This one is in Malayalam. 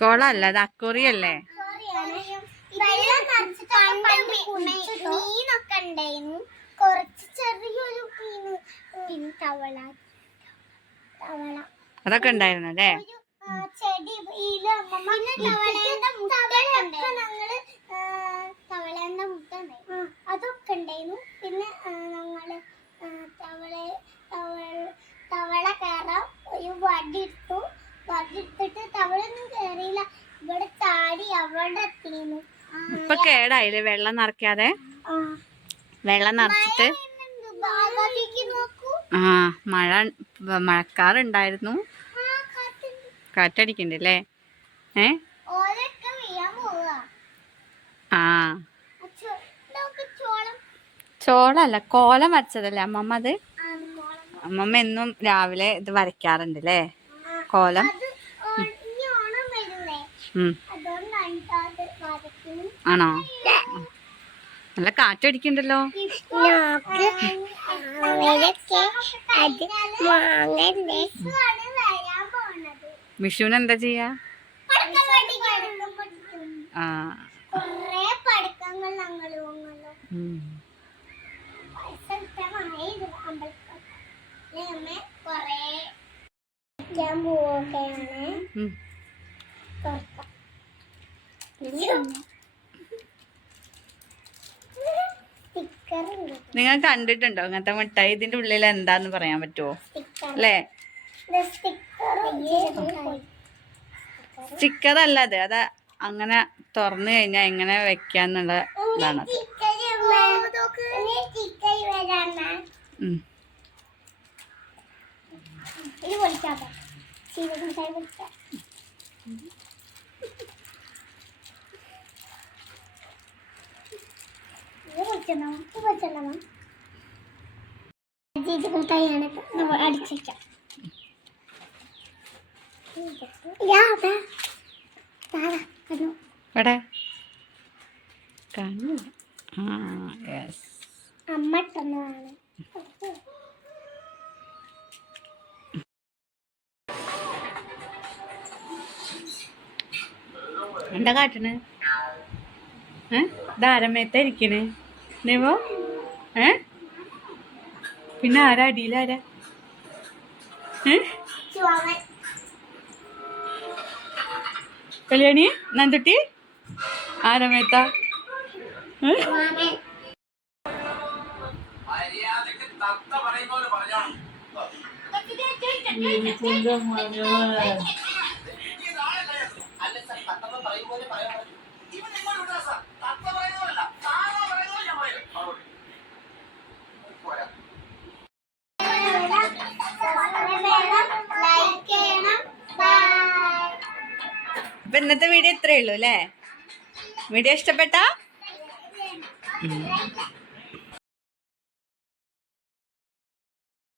കൊളല്ല, അത് അക്കോറിയല്ലേ? മീനൊക്കെ ഉണ്ടായിരുന്നു, കുറച്ച് ചെറിയൊരു മീന്, തവള അതൊക്കെ ഉണ്ടായിരുന്നു അല്ലേ? ചെടി തവളേന്റെ മുട്ട അതൊക്കെ ഉണ്ടായിരുന്നു. പിന്നെ ഞങ്ങള് തവള കയറാൻ ഒരു വടിയിട്ടു. വടിയിട്ടിട്ട് തവളൊന്നും കേറിയില്ല, ഇവിടെ ചാടി അവിടെ എത്തിയിരുന്നു. ഇപ്പൊ കേടായില്ലേ വെള്ളം നിറയ്ക്കാതെ? വെള്ളം നിറച്ചിട്ട് മഴക്കാറുണ്ടായിരുന്നു, കാറ്റടിക്കണ്ടല്ലേ? ആ ചോളല്ല, കോലം വരച്ചതല്ലേ അമ്മമ്മ? അത് അമ്മമ്മ എന്നും രാവിലെ ഇത് വരയ്ക്കാറുണ്ട് അല്ലേ, കോലം? ആണോ? നല്ല കാറ്റടിക്കണ്ടല്ലോ. വിഷുവിന് എന്താ ചെയ്യാ? ആ നിങ്ങൾ കണ്ടിട്ടുണ്ടോ അങ്ങനത്തെ മിഠായി? ഇതിന്റെ ഉള്ളിൽ എന്താന്ന് പറയാൻ പറ്റുമോ അല്ലേ? സ്റ്റിക്കർ അല്ല അത്, അത് അങ്ങനെ തുറന്നു കഴിഞ്ഞാൽ എങ്ങനെ വെക്കാന്നുള്ള ഇതാണത്. അടിച്ചേക്കാം. എവിടെ കാണില്ല? അമ്മ ഇട്ടതാണ്. എന്താ കാട്ടണ്? ധാരമേത്ത ഇരിക്കണ് നീവോ? പിന്നെ ആരാ അടിയിലാരാ? കല്യാണി നന്ദുട്ടി ആരമേത്ത? അപ്പൊ ഇന്നത്തെ വീഡിയോ ഇത്രയേ ഉള്ളൂ അല്ലേ? വീഡിയോ ഇഷ്ടപ്പെട്ടാ?